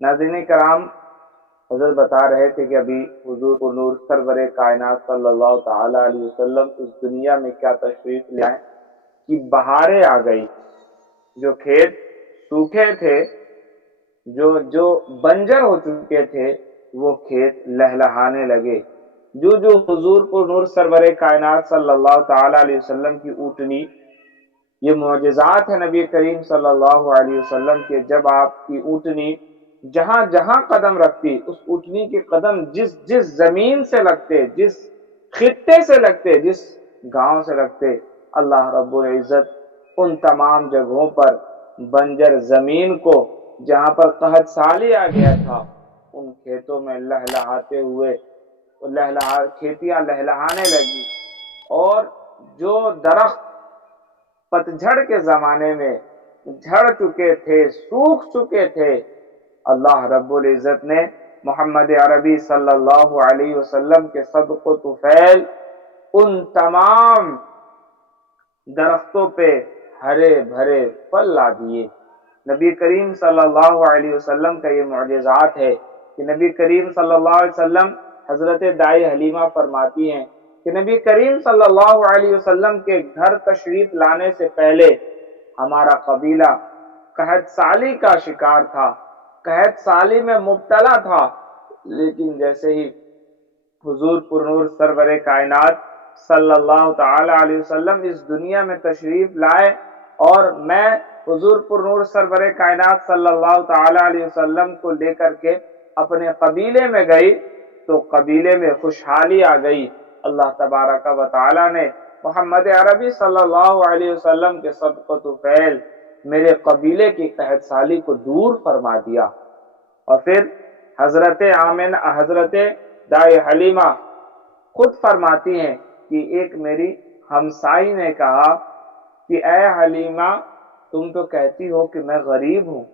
ناظرین کرام، حضرت بتا رہے تھے کہ ابھی حضور کو نور سرور کائنات صلی اللہ تعالی علیہ وسلم اس دنیا میں کیا تشریف لے آئے کہ بہاریں آ گئی، جو کھیت سوکھے تھے، جو بنجر ہو چکے تھے، وہ کھیت لہلہانے لگے۔ جو حضور کو نور سرور کائنات صلی اللہ تعالی علیہ وسلم کی اونٹنی، یہ معجزات ہے نبی کریم صلی اللہ علیہ وسلم کے، جب آپ کی اونٹنی جہاں جہاں قدم رکھتی، اس اونٹنی کے قدم جس زمین سے لگتے، جس خطے سے لگتے، جس گاؤں سے لگتے، اللہ رب العزت ان تمام جگہوں پر بنجر زمین کو جہاں پر قحط سالی آ گیا تھا، ان کھیتوں میں لہلہاتے ہوئے کھیتیاں لہلہانے لگی، اور جو درخت پتجھڑ کے زمانے میں جھڑ چکے تھے، سوکھ چکے تھے، اللہ رب العزت نے محمد عربی صلی اللہ علیہ وسلم کے صدق و طفیل ان تمام درختوں پہ ہرے بھرے پھل لا دیے۔ نبی کریم صلی اللہ علیہ وسلم کا یہ معجزات ہے کہ نبی کریم صلی اللہ علیہ وسلم، حضرت دائی حلیمہ فرماتی ہیں کہ نبی کریم صلی اللہ علیہ وسلم کے گھر تشریف لانے سے پہلے ہمارا قبیلہ قحط سالی کا شکار تھا، قحط سالی میں مبتلا تھا، لیکن جیسے ہی حضور پر نور سرور کائنات صلی اللہ تعالی علیہ وسلم اس دنیا میں تشریف لائے اور میں حضور پر نور سرور کائنات صلی اللہ تعالی علیہ وسلم کو لے کر کے اپنے قبیلے میں گئی، تو قبیلے میں خوشحالی آ گئی۔ اللہ تبارک و تعالی نے محمد عربی صلی اللہ علیہ وسلم کے صدق و طفیل میرے قبیلے کی قحط سالی کو دور فرما دیا۔ اور پھر حضرت دائی حلیمہ خود فرماتی ہیں کہ ایک میری ہمسائی نے کہا کہ اے حلیمہ، تم تو کہتی ہو کہ میں غریب ہوں،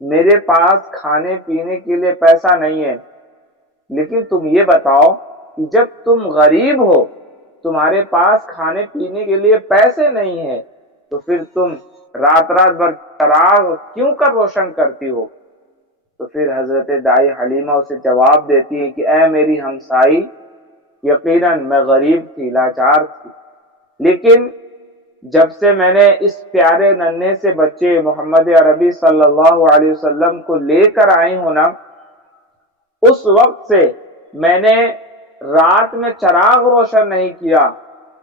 میرے پاس کھانے پینے کے لیے پیسہ نہیں ہے، لیکن تم یہ بتاؤ کہ جب تم غریب ہو، تمہارے پاس کھانے پینے کے لیے پیسے نہیں ہیں، تو پھر تم رات بھر چراغ کیوں کر روشن کرتی ہو؟ تو پھر حضرت دائی حلیمہ اسے جواب دیتی ہے کہ اے میری ہمسائی، یقیناً میں غریب تھی، لاچار تھی، لیکن جب سے میں نے اس پیارے ننھے سے بچے محمد عربی صلی اللہ علیہ وسلم کو لے کر آئی ہوں نا، اس وقت سے میں نے رات میں چراغ روشن نہیں کیا،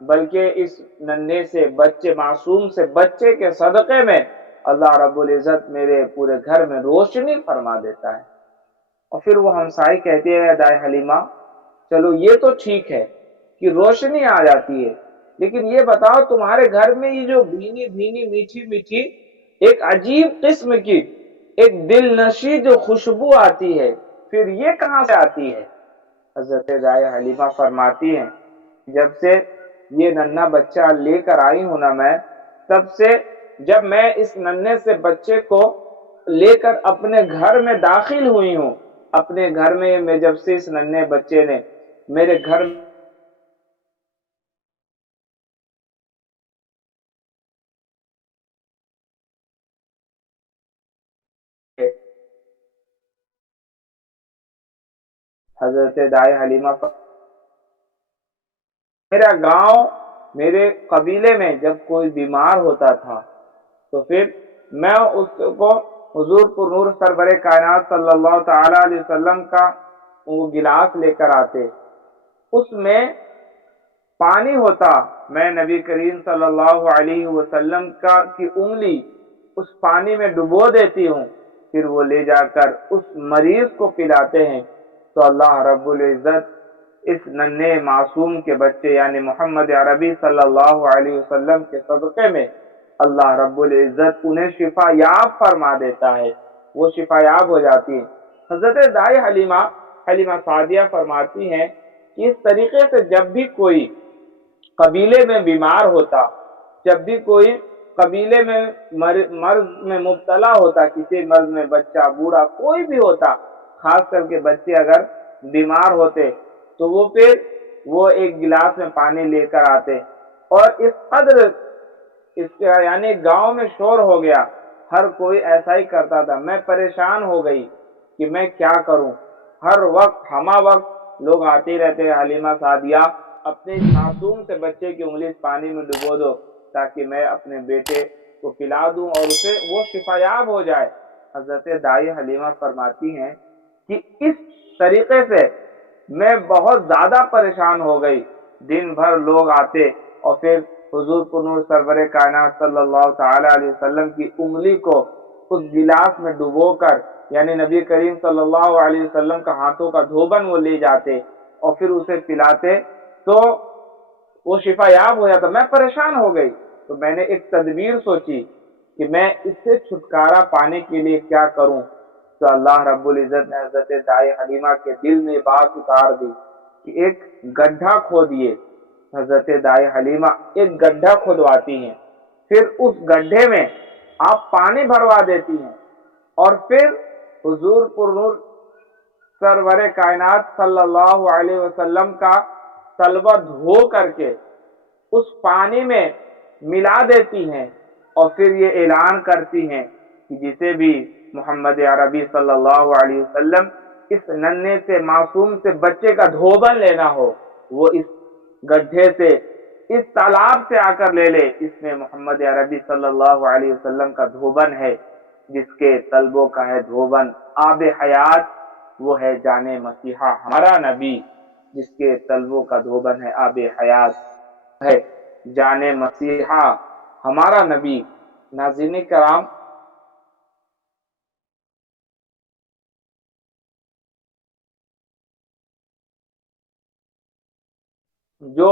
بلکہ اس ننھے سے بچے، معصوم سے بچے کے صدقے میں اللہ رب العزت میرے پورے گھر میں روشنی فرما دیتا ہے۔ اور پھر وہ ہمسائی کہتی ہے دائی حلیمہ، چلو یہ تو ٹھیک ہے کہ روشنی آ جاتی ہے، لیکن یہ بتاؤ تمہارے گھر میں یہ جو بھینی بھینی میٹھی میٹھی ایک عجیب قسم کی ایک دل نشی جو خوشبو آتی ہے، پھر یہ کہاں سے آتی ہے؟ حضرت دائی حلیمہ فرماتی ہیں جب سے یہ ننھا بچہ لے کر آئی ہوں نا میں، تب سے جب میں اس ننھے سے بچے کو لے کر اپنے گھر میں داخل ہوئی ہوں، اپنے گھر میں جب سے اس ننھے بچے نے میرے گھر حضرت دائی حلیمہ میرا گاؤں، میرے قبیلے میں جب کوئی بیمار ہوتا تھا تو پھر میں اس کو حضور پر نور سرور کائنات صلی اللہ تعالی علیہ وسلم کا وہ گلاس لے کر آتے، اس میں پانی ہوتا، میں نبی کریم صلی اللہ علیہ وسلم کی انگلی اس پانی میں ڈبو دیتی ہوں، پھر وہ لے جا کر اس مریض کو پلاتے ہیں، تو اللہ رب العزت اس ننھے معصوم کے بچے یعنی محمد عربی صلی اللہ علیہ وسلم کے صدقے میں اللہ رب العزت انہیں شفا یاب فرما دیتا ہے، وہ شفا یاب ہو جاتی ہے۔ حضرت دائی حلیمہ سعدیہ فرماتی ہیں کہ اس طریقے سے جب بھی کوئی قبیلے میں بیمار ہوتا، جب بھی کوئی قبیلے میں مرض میں مبتلا ہوتا، کسی مرض میں بچہ بوڑھا کوئی بھی ہوتا، خاص کر کے بچے اگر بیمار ہوتے تو وہ پھر ایک گلاس میں پانی لے کر آتے، اور اس قدر اس کا یعنی گاؤں میں شور ہو گیا، ہر کوئی ایسا ہی کرتا تھا۔ میں پریشان ہو گئی کہ میں کیا کروں، ہر وقت ہمہ وقت لوگ آتے رہتے، حلیمہ سعدیہ اپنے معصوم سے بچے کی انگلی پانی میں ڈبو دو تاکہ میں اپنے بیٹے کو پلا دوں اور اسے وہ شفا یاب ہو جائے۔ حضرت دائی حلیمہ فرماتی ہیں کہ اس طریقے سے میں بہت زیادہ پریشان ہو گئی، دن بھر لوگ آتے اور پھر حضور پر نور سرور کائنات صلی اللہ تعالی علیہ وسلم کی انگلی کو اس گلاس میں ڈبو کر، یعنی نبی کریم صلی اللہ علیہ وسلم کا ہاتھوں کا دھوبن وہ لے جاتے اور پھر اسے پلاتے تو وہ شفا یاب ہو جاتا۔ میں پریشان ہو گئی تو میں نے ایک تدبیر سوچی کہ میں اس سے چھٹکارا پانے کے لیے کیا کروں، تو اللہ رب العزت نے حضرت دائی حلیمہ کے دل میں بات اتار دی کہ ایک گڈھا کھودیے۔ حضرت دائی حلیمہ ایک گڈھا کھودواتی ہیں، پھر اس گڈھے میں آپ پانی بھروا دیتی ہیں اور پھر حضور پر نور سرور کائنات صلی اللہ علیہ وسلم کا تلوہ دھو کر کے اس پانی میں ملا دیتی ہیں اور پھر یہ اعلان کرتی ہیں کہ جسے بھی محمد عربی صلی اللہ علیہ وسلم اس ننھے سے معصوم سے بچے کا دھوبن لینا ہو، وہ اس گڈھے سے، اس تالاب سے آ کر لے لے۔ اس میں محمد عربی صلی اللہ علیہ وسلم کا دھوبن ہے، جس کے طلبوں کا ہے دھوبن آب حیات، وہ ہے جان مسیحا ہمارا نبی، جس کے طلبوں کا دھوبن ہے آب حیات، ہے جان مسیحا ہمارا نبی۔ ناظرین کرام، جو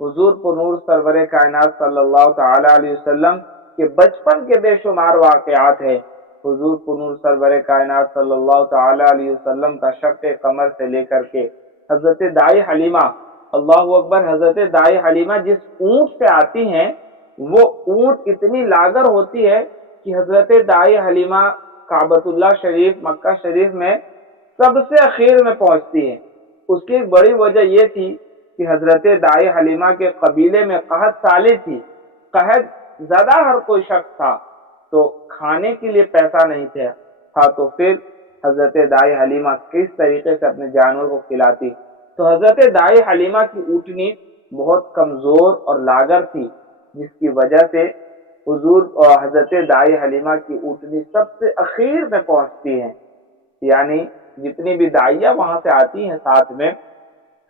حضور پر نور سرور کائنات صلی اللہ تعالی علیہ وسلم کے بچپن کے بے شمار واقعات ہیں۔ حضور پر نور سرور کائنات صلی اللہ تعالی علیہ وسلم کا شق قمر سے لے کر کے حضرت دائی حلیمہ، اللہ اکبر، حضرت دائی حلیمہ جس اونٹ سے آتی ہیں وہ اونٹ اتنی لاغر ہوتی ہے کہ حضرت دائی حلیمہ کعبۃ اللہ شریف مکہ شریف میں سب سے اخیر میں پہنچتی ہیں۔ اس کی ایک بڑی وجہ یہ تھی کہ حضرت دائی حلیمہ کے قبیلے میں قحط سالی تھی، قحط زدہ ہر کوئی شخص تھا، تو کھانے کے لیے پیسہ نہیں تھا، تو پھر حضرت دائی حلیمہ کس طریقے سے اپنے جانور کو کھلاتی؟ تو حضرت دائی حلیمہ کی اونٹنی بہت کمزور اور لاغر تھی، جس کی وجہ سے حضور اور حضرت دائی حلیمہ کی اونٹنی سب سے اخیر میں پہنچتی ہیں، یعنی جتنی بھی دائیاں وہاں سے آتی ہیں ساتھ میں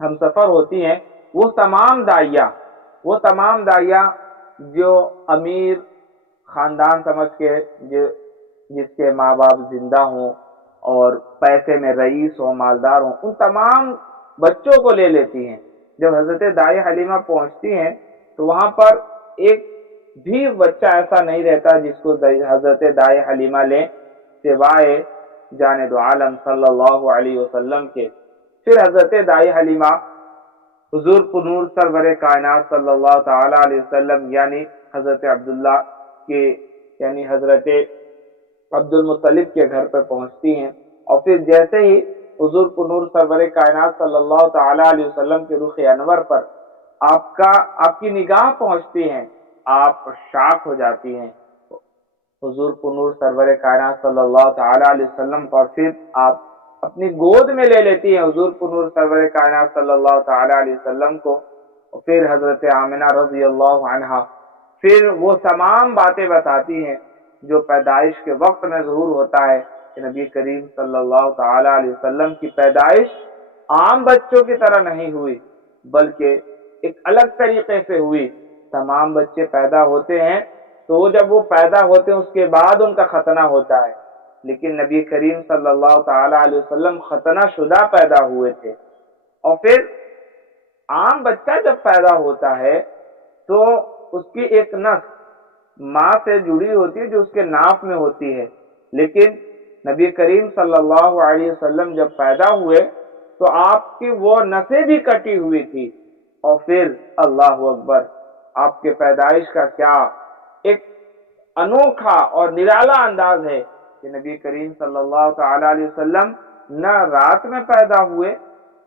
ہم سفر ہوتی ہیں، وہ تمام دائیاں جو امیر خاندان سمجھ کے، جس کے ماں باپ زندہ ہوں اور پیسے میں رئیس ہوں، مالدار ہوں، ان تمام بچوں کو لے لیتی ہیں۔ جب حضرت دائی حلیمہ پہنچتی ہیں تو وہاں پر ایک بھی بچہ ایسا نہیں رہتا جس کو حضرت دائی حلیمہ لیں، سوائے جانے دو عالم صلی اللہ علیہ وسلم کے۔ پھر حضرت دائی حلیمہ حضور پر نور سرور کائنات صلی اللہ تعالی علیہ وسلم یعنی حضرت عبداللہ کے، یعنی حضرت عبد المطلب کے گھر پر پہنچتی ہیں، اور پھر جیسے ہی حضور پر نور سرور کائنات صلی اللہ تعالی علیہ وسلم کے رخ انور پر آپ کی نگاہ پہنچتی ہیں، آپ شاک ہو جاتی ہیں حضور پر نور سرور کائنات صلی اللہ تعالی علیہ وسلم کو، اور پھر آپ اپنی گود میں لے لیتی ہیں حضور پر نور سرور کائنات صلی اللہ تعالی علیہ وسلم کو، اور پھر حضرت آمنہ رضی اللہ عنہا پھر وہ تمام باتیں بتاتی ہیں جو پیدائش کے وقت میں ظہور ہوتا ہے کہ نبی کریم صلی اللہ تعالی علیہ وسلم کی پیدائش عام بچوں کی طرح نہیں ہوئی، بلکہ ایک الگ طریقے سے ہوئی۔ تمام بچے پیدا ہوتے ہیں تو جب وہ پیدا ہوتے ہیں اس کے بعد ان کا ختنہ ہوتا ہے، لیکن نبی کریم صلی اللہ تعالی علیہ وسلم ختنہ شدہ پیدا ہوئے تھے۔ اور پھر عام بچہ جب پیدا ہوتا ہے تو اس کی ایک نس ماں سے جڑی ہوتی ہے جو اس کے ناف میں ہوتی ہے، لیکن نبی کریم صلی اللہ علیہ وسلم جب پیدا ہوئے تو آپ کی وہ نسیں بھی کٹی ہوئی تھی، اور پھر اللہ اکبر، آپ کے پیدائش کا کیا ایک انوکھا اور نرالا انداز ہے کہ نبی کریم صلی اللہ تعالی علیہ وسلم نہ رات میں پیدا ہوئے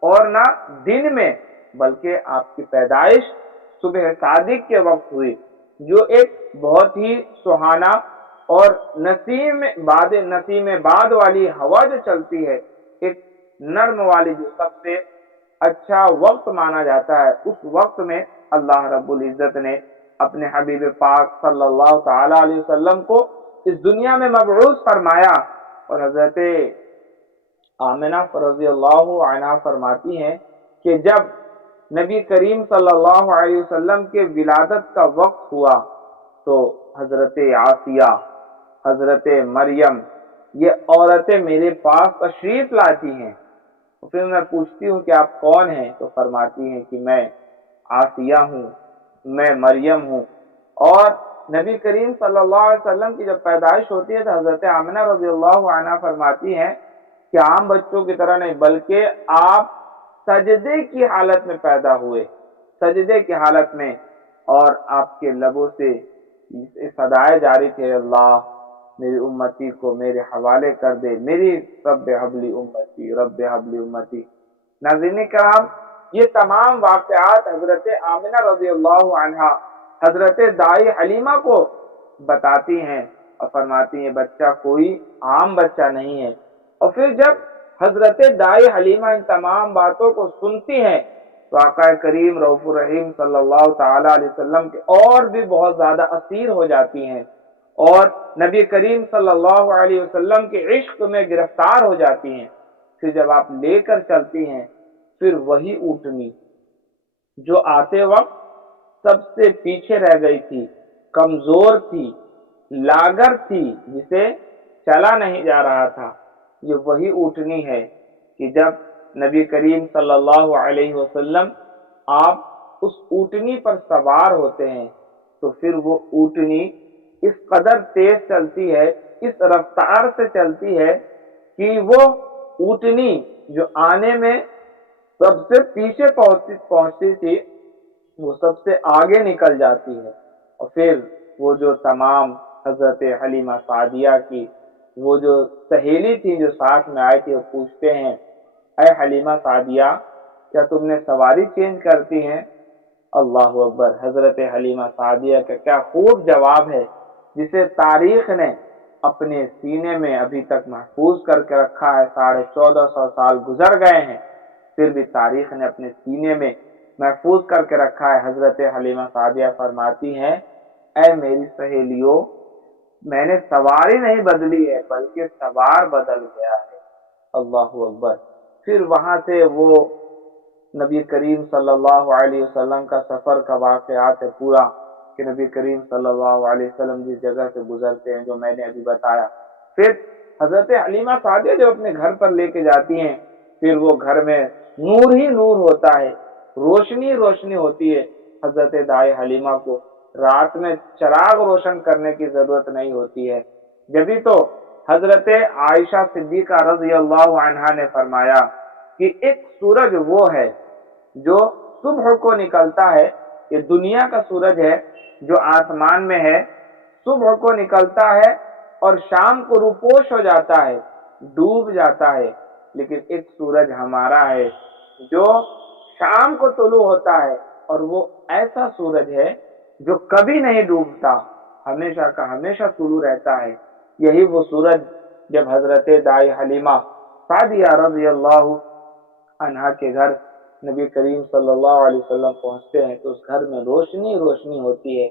اور نہ دن میں، بلکہ آپ کی پیدائش صبح صادق کے وقت ہوئی، جو ایک بہت ہی سہانا اور نسیم باد والی ہوا جو چلتی ہے، ایک نرم والی، جو سب سے اچھا وقت مانا جاتا ہے، اس وقت میں اللہ رب العزت نے اپنے حبیب پاک صلی اللہ تعالی علیہ وسلم کو اس دنیا میں مبعوث فرمایا۔ اور حضرت آمنہ رضی اللہ عنہا فرماتی ہیں کہ جب نبی کریم صلی اللہ علیہ وسلم کے ولادت کا وقت ہوا تو حضرت عاسیہ، حضرت مریم، یہ عورتیں میرے پاس تشریف لاتی ہیں۔ پھر میں پوچھتی ہوں کہ آپ کون ہیں؟ تو فرماتی ہیں کہ میں عاسیہ ہوں، میں مریم ہوں۔ اور نبی کریم صلی اللہ علیہ وسلم کی جب پیدائش ہوتی ہے تو حضرت آمنہ رضی اللہ عنہ فرماتی ہیں کہ عام بچوں کی طرح نہیں، بلکہ آپ سجدے کی حالت میں پیدا ہوئے، سجدے کی حالت میں، اور آپ کے لبوں سے صدائے جاری تھے، اللہ میری امتی کو میرے حوالے کر دے، میری رب حبلی امتی، رب حبلی امتی۔ ناظرین کرام، یہ تمام واقعات حضرت آمنہ رضی اللہ عنہا حضرت دائی حلیمہ کو بتاتی ہیں اور فرماتی ہیں بچہ کوئی عام بچہ نہیں ہے۔ اور پھر جب حضرت دائی حلیمہ ان تمام باتوں کو سنتی ہیں تو آقا کریم رؤوف الرحیم صلی اللہ تعالی علیہ وسلم کے اور بھی بہت زیادہ اسیر ہو جاتی ہیں، اور نبی کریم صلی اللہ علیہ وسلم کے عشق میں گرفتار ہو جاتی ہیں۔ پھر جب آپ لے کر چلتی ہیں، پھر وہی اونٹنی جو آتے وقت سب سے پیچھے رہ گئی تھی، کمزور تھی، لاگر تھی، جسے چلا نہیں جا رہا تھا، یہ وہی اونٹنی ہے کہ جب نبی کریم صلی اللہ علیہ وسلم آپ اس اونٹنی پر سوار ہوتے ہیں تو پھر وہ اونٹنی اس قدر تیز چلتی ہے، اس رفتار سے چلتی ہے کہ وہ اونٹنی جو آنے میں سب سے پیچھے پہنچتی تھی وہ سب سے آگے نکل جاتی ہے۔ اور پھر وہ جو تمام حضرت حلیمہ سعدیہ کی وہ جو سہیلی تھی جو ساتھ میں آئی تھی، وہ پوچھتے ہیں اے حلیمہ سعدیہ کیا تم نے سواری چینج کرتی ہیں؟ اللہ اکبر! حضرت حلیمہ سعدیہ کا کیا خوب جواب ہے، جسے تاریخ نے اپنے سینے میں ابھی تک محفوظ کر کے رکھا ہے۔ 1450 سال گزر گئے ہیں، پھر بھی تاریخ نے اپنے سینے میں محفوظ کر کے رکھا ہے۔ حضرت حلیمہ سعدیہ فرماتی ہیں اے میری سہیلیوں، میں نے سواری نہیں بدلی ہے بلکہ سوار بدل گیا ہے۔ اللہ اکبر! پھر وہاں سے وہ نبی کریم صلی اللہ علیہ وسلم کا سفر کا واقعات ہے پورا، کہ نبی کریم صلی اللہ علیہ وسلم جس جگہ سے گزرتے ہیں جو میں نے ابھی بتایا۔ پھر حضرت حلیمہ سعدیہ جو اپنے گھر پر لے کے جاتی ہیں، پھر وہ گھر میں نور ہی نور ہوتا ہے، روشنی روشنی ہوتی ہے۔ حضرت دائی حلیمہ کو رات میں چراغ روشن کرنے کی ضرورت نہیں ہوتی ہے۔ جبھی تو حضرت عائشہ صدیقہ رضی اللہ عنہا نے فرمایا کہ ایک سورج وہ ہے جو صبح کو نکلتا ہے، یہ دنیا کا سورج ہے جو آسمان میں ہے، صبح کو نکلتا ہے اور شام کو روپوش ہو جاتا ہے، ڈوب جاتا ہے۔ لیکن ایک سورج ہمارا ہے جو شام کو طلوع ہوتا ہے، اور وہ ایسا سورج ہے جو کبھی نہیں ڈوبتا، ہمیشہ کا ہمیشہ طلوع رہتا ہے۔ یہی وہ سورج جب حضرت دائی حلیمہ سعدیہ رضی اللہ عنہا کے گھر نبی کریم صلی اللہ علیہ وسلم پہنچتے ہیں تو اس گھر میں روشنی روشنی ہوتی ہے۔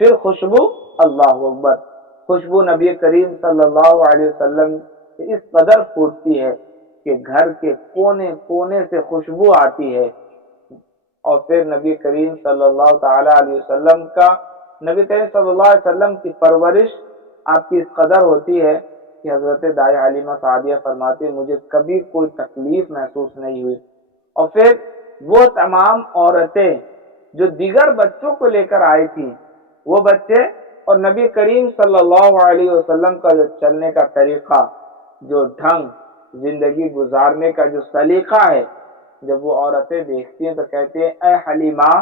پھر خوشبو، اللہ اکبر! خوشبو نبی کریم صلی اللہ علیہ وسلم سے اس قدر پھوٹتی ہے کہ گھر کے کونے کونے سے خوشبو آتی ہے۔ اور پھر نبی کریم صلی اللہ تعالی علیہ وسلم کا، نبی کریم صلی اللہ علیہ وسلم کی پرورش آپ کی اس قدر ہوتی ہے کہ حضرت دائی حلیمہ سعدیہ فرماتے مجھے کبھی کوئی تکلیف محسوس نہیں ہوئی۔ اور پھر وہ تمام عورتیں جو دیگر بچوں کو لے کر آئی تھیں، وہ بچے اور نبی کریم صلی اللہ علیہ وسلم کا جو چلنے کا طریقہ، جو ڈھنگ، زندگی گزارنے کا جو سلیقہ ہے، جب وہ عورتیں دیکھتی ہیں تو کہتی ہیں اے حلیمہ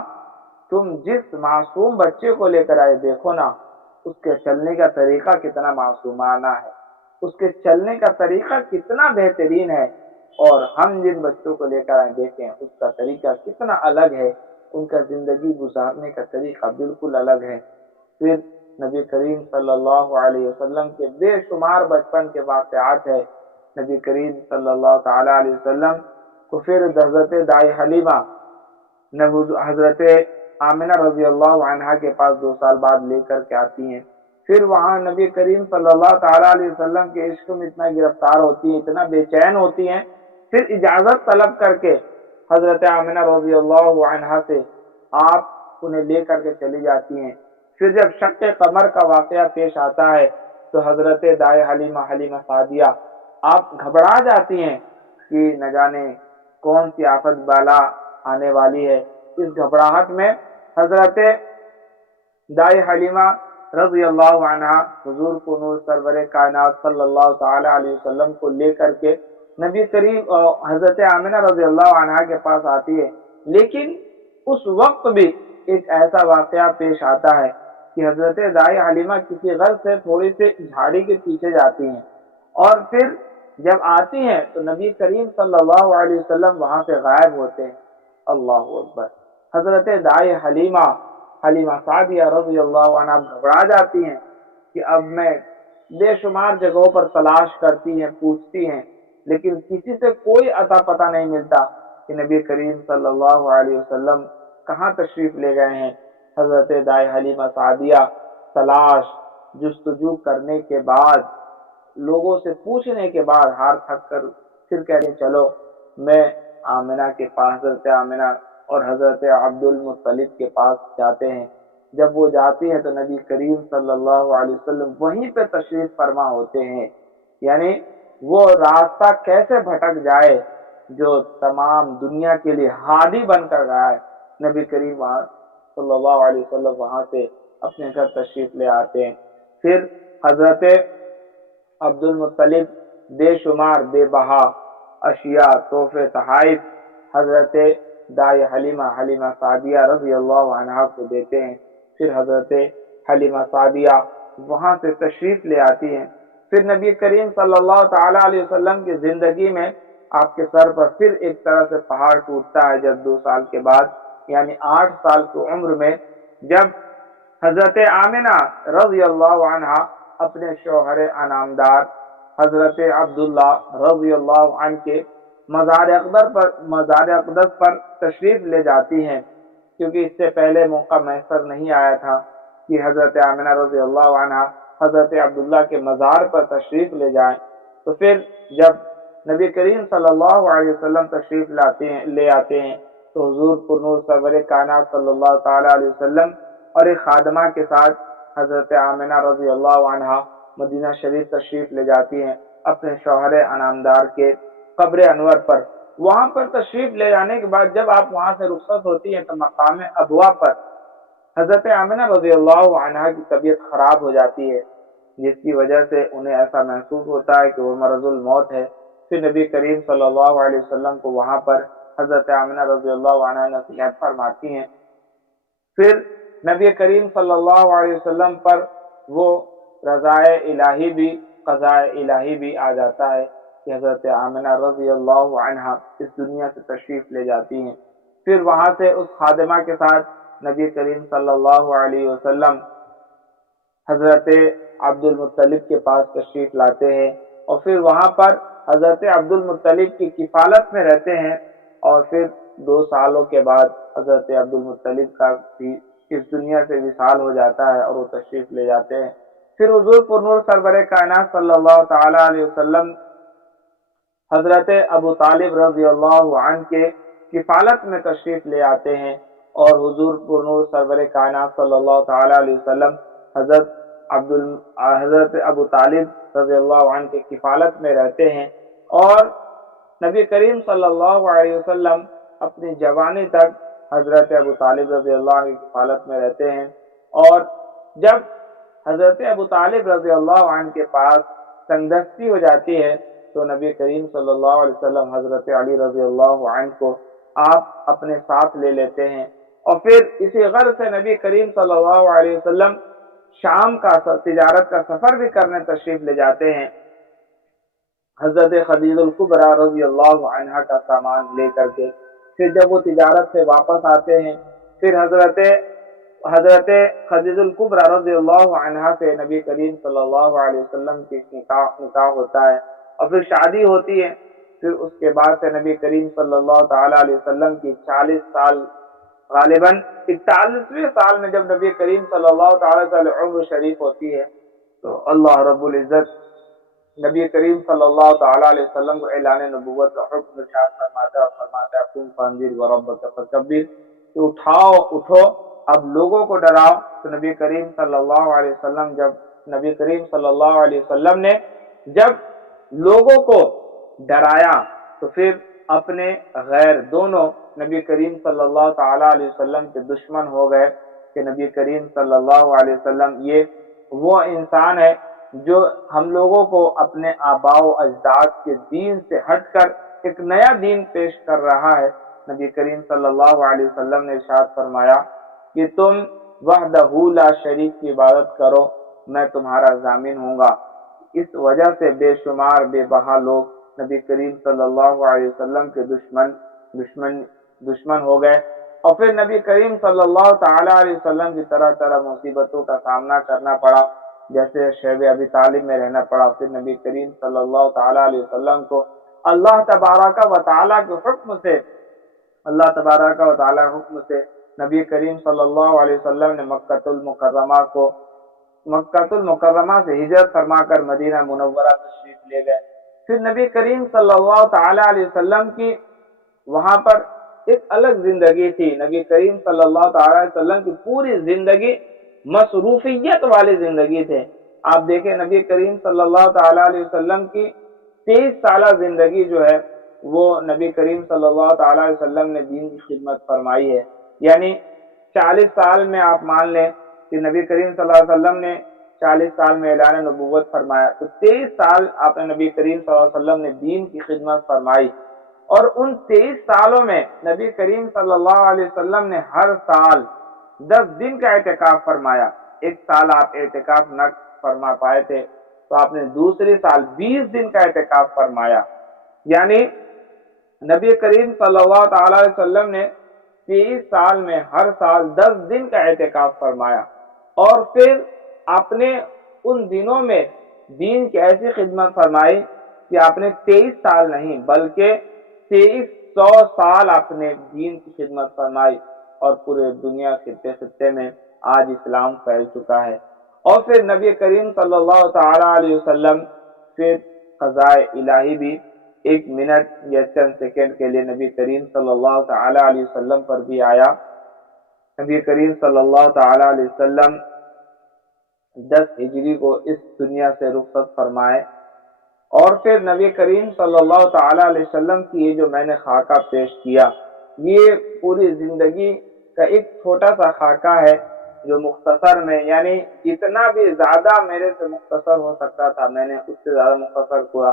تم جس معصوم بچے کو لے کر آئے، دیکھو نا اس کے چلنے کا طریقہ کتنا معصومانہ ہے، اس کے چلنے کا طریقہ کتنا بہترین ہے، اور ہم جن بچوں کو لے کر آئے دیکھیں اس کا طریقہ کتنا الگ ہے، ان کا زندگی گزارنے کا طریقہ بالکل الگ ہے۔ پھر نبی کریم صلی اللہ علیہ وسلم کے بے شمار بچپن کے واقعات ہے۔ نبی کریم صلی اللہ تعالیٰ علیہ وسلم کو پھر حضرت دائی حلیمہ حضرت آمنہ رضی اللہ عنہا کے پاس 2 سال بعد لے کر کے آتی ہیں۔ پھر وہاں نبی کریم صلی اللہ تعالیٰ علیہ وسلم کے عشق میں اتنا گرفتار ہوتی ہیں، اتنا بے چین ہوتی ہیں، پھر اجازت طلب کر کے حضرت آمنہ رضی اللہ عنہا سے آپ انہیں لے کر کے چلی جاتی ہیں۔ پھر جب شق قمر کا واقعہ پیش آتا ہے تو حضرت دائی حلیمہ سعدیہ آپ گھبرا جاتی ہیں کہ نہ جانے کون سی آفت بالا آنے والی ہے۔ اس گھبراہٹ میں حضرت دائی حلیمہ رضی اللہ عنہ حضور کو نور سرور کائنات صلی اللہ تعالی علیہ وسلم کو لے کر کے نبی کریم حضرت آمنہ رضی اللہ عنہ کے پاس آتی ہے، لیکن اس وقت بھی ایک ایسا واقعہ پیش آتا ہے کہ حضرت دائی حلیمہ کسی غرض سے تھوڑی سی جھاڑی کے پیچھے جاتی ہیں، اور پھر جب آتی ہیں تو نبی کریم صلی اللہ علیہ وسلم وہاں سے غائب ہوتے ہیں۔ اللہ اکبر! حضرت دائی حلیمہ سعدیہ رضی اللہ عنہ گھبرا جاتی ہیں کہ اب میں بے شمار جگہوں پر تلاش کرتی ہیں، پوچھتی ہیں، لیکن کسی سے کوئی اتا پتہ نہیں ملتا کہ نبی کریم صلی اللہ علیہ وسلم کہاں تشریف لے گئے ہیں۔ حضرت دائی حلیمہ سعدیہ تلاش جستجو کرنے کے بعد، لوگوں سے پوچھنے کے بعد ہار تھک کر پھر کہتے ہیں چلو میں آمنہ کے پاس، حضرت آمنہ اور حضرت عبد المطلب کے پاس جاتے ہیں۔ جب وہ جاتی ہیں تو نبی کریم صلی اللہ علیہ وسلم وہیں پہ تشریف فرما ہوتے ہیں۔ یعنی وہ راستہ کیسے بھٹک جائے جو تمام دنیا کے لیے ہادی بن کر گیا ہے، نبی کریم صلی اللہ علیہ وسلم وہاں سے اپنے گھر تشریف لے آتے ہیں۔ پھر حضرت عبد المطلب بے شمار بے بہا اشیاء، تحفے، تحائف حضرت دائی حلیمہ سعدیہ رضی اللہ عنہا کو دیتے ہیں۔ پھر حضرت حلیمہ سعدیہ وہاں سے تشریف لے آتی ہیں۔ پھر نبی کریم صلی اللہ تعالی علیہ وسلم کی زندگی میں آپ کے سر پر پھر ایک طرح سے پہاڑ ٹوٹتا ہے، جب 2 سال کے بعد یعنی 8 سال کی عمر میں جب حضرت آمنہ رضی اللہ عنہا اپنے شوہر انعامدار حضرت عبداللہ رضی اللہ عنہ کے مزار اقدس پر تشریف لے جاتی ہیں، کیونکہ اس سے پہلے موقع میسر نہیں آیا تھا کہ حضرت آمنہ رضی اللہ عنہ حضرت عبداللہ کے مزار پر تشریف لے جائیں۔ تو پھر جب نبی کریم صلی اللہ علیہ وسلم تشریف لے آتے ہیں تو حضور پر نور سرور کائنات صلی اللہ تعالی علیہ وسلم اور ایک خادمہ کے ساتھ حضرت آمنہ رضی اللہ عنہا مدینہ شریف تشریف لے جاتی ہیں اپنے شوہر انعامدار کے قبر انور پر۔ وہاں پر تشریف لے جانے کے بعد جب آپ وہاں سے رخصت ہوتی ہیں تو مقام ابوا پر حضرت آمنہ رضی اللہ عنہا کی طبیعت خراب ہو جاتی ہے، جس کی وجہ سے انہیں ایسا محسوس ہوتا ہے کہ وہ مرض الموت ہے۔ پھر نبی کریم صلی اللہ علیہ وسلم کو وہاں پر حضرت آمنہ رضی اللہ عنہا نصیحت فرماتی ہیں۔ پھر نبی کریم صلی اللہ علیہ وسلم پر وہ رضائے الہی بھی، قضائے الہی بھی آ جاتا ہے کہ حضرت آمنہ رضی اللہ عنہا اس دنیا سے تشریف لے جاتی ہیں۔ پھر وہاں سے اس خادمہ کے ساتھ نبی کریم صلی اللہ علیہ وسلم حضرت عبد المطلب کے پاس تشریف لاتے ہیں، اور پھر وہاں پر حضرت عبد المطلب کی کفالت میں رہتے ہیں، اور پھر 2 سالوں کے بعد حضرت عبد المطلب کا بھی اس دنیا سے وصال ہو جاتا ہے اور وہ تشریف لے جاتے ہیں۔ پھر حضور پر نور سرور کائنات صلی اللہ تعالی علیہ وسلم حضرت ابو طالب رضی اللہ عنہ کے کفالت میں تشریف لے آتے ہیں، اور حضور پر نور سرور کائنات صلی اللہ تعالی علیہ وسلم حضرت ابو طالب رضی اللہ عنہ کے کفالت میں رہتے ہیں، اور نبی کریم صلی اللہ علیہ وسلم اپنی جوانی تک حضرت ابو طالب رضی اللہ عنہ کی کفالت میں رہتے ہیں۔ اور جب حضرت ابو طالب رضی اللہ عنہ کے پاس تنگدستی ہو جاتی ہے تو نبی کریم صلی اللہ علیہ وسلم حضرت علی رضی اللہ عنہ کو آپ اپنے ساتھ لے لیتے ہیں، اور پھر اسی غرض سے نبی کریم صلی اللہ علیہ وسلم شام کا تجارت کا سفر بھی کرنے تشریف لے جاتے ہیں، حضرت خدیجہ الکبریٰ رضی اللہ عنہا کا سامان لے کر کے۔ پھر جب وہ تجارت سے واپس آتے ہیں، پھر حضرت حضرت خدیجہ الکبریٰ رضی اللہ عنہا سے نبی کریم صلی اللہ علیہ وسلم کی نکاح ہوتا ہے اور پھر شادی ہوتی ہے۔ پھر اس کے بعد سے نبی کریم صلی اللہ تعالیٰ علیہ وسلم کی 40 سال، غالباً 41ویں سال میں جب نبی کریم صلی اللہ تعالیٰ علیہ عمر شریف ہوتی ہے تو اللہ رب العزت نبی کریم صلی اللہ تعالیٰ علیہ وسلم کو اعلان نبوت کا حکم ارشاد فرماتا ہے اور فرماتا ہے قم فانذر وربک فکبر، کہ اٹھو اب لوگوں کو ڈراؤ۔ تو نبی کریم صلی اللہ علیہ وسلم نبی کریم صلی اللہ علیہ وسلم نے جب لوگوں کو ڈرایا تو پھر اپنے غیر دونوں نبی کریم صلی اللہ تعالیٰ علیہ وسلم کے دشمن ہو گئے کہ نبی کریم صلی اللہ علیہ وسلم یہ وہ انسان ہے جو ہم لوگوں کو اپنے آباء و اجداد کے دین سے ہٹ کر ایک نیا دین پیش کر رہا ہے۔ نبی کریم صلی اللہ علیہ وسلم نے ارشاد فرمایا کہ تم وحدہ لا شریک کی عبادت کرو، میں تمہارا ضامن ہوں گا۔ اس وجہ سے بے شمار بے بہا لوگ نبی کریم صلی اللہ علیہ وسلم کے دشمن ہو گئے اور پھر نبی کریم صلی اللہ تعالیٰ علیہ وسلم کی طرح طرح مصیبتوں کا سامنا کرنا پڑا، جیسے شیب ابی طالب میں رہنا پڑا۔ پھر نبی کریم صلی اللہ تعالیٰ علیہ وسلم کو اللہ تبارک و تعالیٰ کے حکم سے نبی کریم صلی اللہ علیہ وسلم نے مکہ المکرمہ سے ہجرت فرما کر مدینہ منورہ تشریف لے گئے۔ پھر نبی کریم صلی اللہ تعالیٰ علیہ وسلم کی وہاں پر ایک الگ زندگی تھی۔ نبی کریم صلی اللہ تعالیٰ علیہ وسلم کی پوری زندگی مصروفیت والی زندگی تھے۔ آپ دیکھیں نبی کریم صلی اللہ تعالیٰ علیہ وسلم کی 23 سالہ زندگی جو ہے وہ نبی کریم صلی اللہ تعالیٰ علیہ وسلم نے دین کی خدمت فرمائی ہے، یعنی 40 سال میں آپ مان لیں کہ نبی کریم صلی اللہ علیہ وسلم نے 40 سال میں اعلان نبوت فرمایا تو 23 سال آپ نے نبی کریم صلی اللہ علیہ وسلم نے دین کی خدمت فرمائی، اور ان 23 سالوں میں نبی کریم صلی اللہ علیہ وسلم نے ہر سال 10 دن کا اعتکاف فرمایا۔ ایک سال آپ اعتکاف نہ فرما پائے تھے تو آپ نے دوسری سال 20 دن کا اعتکاف فرمایا، یعنی نبی کریم صلی اللہ تعالیٰ علیہ وسلم نے 23 سال میں ہر سال 10 دن کا اعتکاف فرمایا، اور پھر آپ نے ان دنوں میں دین کی ایسی خدمت فرمائی کہ آپ نے 23 سال نہیں بلکہ 2300 سال آپ نے دین کی خدمت فرمائی، اور پورے دنیا خطے میں آج اسلام پھیل چکا ہے۔ اور پھر نبی کریم صلی اللہ تعالیٰ علیہ وسلم پھر قضائے الہی بھی 1 منٹ یا چند سیکنڈ کے لیے نبی کریم صلی اللہ تعالیٰ علیہ وسلم پر بھی آیا۔ نبی کریم صلی اللہ تعالیٰ علیہ وسلم 10 ہجری کو اس دنیا سے رخصت فرمائے، اور پھر نبی کریم صلی اللہ تعالیٰ علیہ وسلم کی یہ جو میں نے خاکہ پیش کیا، یہ پوری زندگی کا ایک چھوٹا سا خاکہ ہے جو مختصر میں، یعنی جتنا بھی زیادہ میرے سے مختصر ہو سکتا تھا میں نے اس سے زیادہ مختصر ہوا۔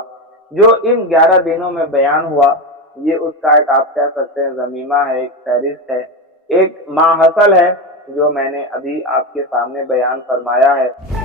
جو ان 11 دنوں میں بیان ہوا یہ اس کا ایک آپ کہہ سکتے ہیں ضمیمہ ہے، ایک فہرست ہے، ایک ماحصل ہے جو میں نے ابھی آپ کے سامنے بیان فرمایا ہے۔